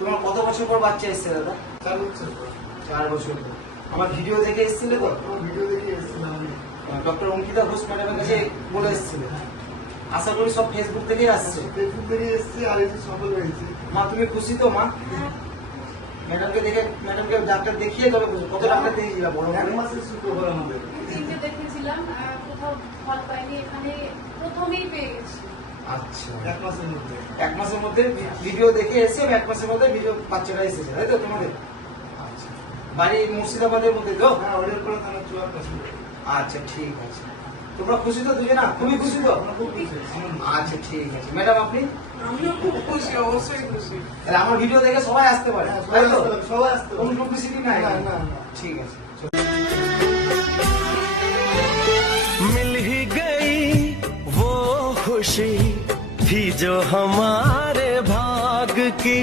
তোমার কত বছর পর বাচ্চা এসছে দাদা? 4 বছর। 4 বছর পর। আমার ভিডিও দেখে এসেছিলে তো? ভিডিও দেখে এসেছিলাম আমি। ডক্টর অঙ্কিতা ঘোষ ম্যাডামের কাছে বলে এসেছিলে। আশা করি সব ফেসবুক থেকেই আসছে। ফেসবুক থেকে এসেছি আর এসে সফল হয়েছি। মা তুমি খুশি তো মা? ম্যাডামকে দেখে, ম্যাডামকে ডাক্তার দেখিয়ে তবে খুশি। কত ডাক্তার দেখিয়েছিলাম বড় এক করে? মাসের শুক্রবার আমাদের। তিনটে দেখেছিলাম, কোথাও ফল পাইনি, এখানে প্রথমেই পেয়ে গেছি। আচ্ছা, 1 মাসের মধ্যে। 1 মাসের মধ্যে ভিডিও দেখে এসে 1 মাসের মধ্যে ভিডিও বাচ্চাটা এসেছে, তাই তো তোমাদের? আচ্ছা, বাড়ি মুর্শিদাবাদের মধ্যে তো? হ্যাঁ, ওদের পরে থানা চুয়ার পাশে। আচ্ছা ঠিক আছে। তোমরা খুশি তো দুজনা? খুবই খুশি তো? আমরা খুব খুশি। আচ্ছা ঠিক আছে। ম্যাডাম আপনি? আমিও খুব খুশি, অবশ্যই খুশি। তাহলে আমার ভিডিও দেখে সবাই আসতে পারে, হ্যাঁ, তাই তো? সবাই আসতে কোনো পারে। পাবলিসিটি নাই? না, না, না। ঠিক আছে। मिल ही गई वो खुशी थी जो हमारे भाग की।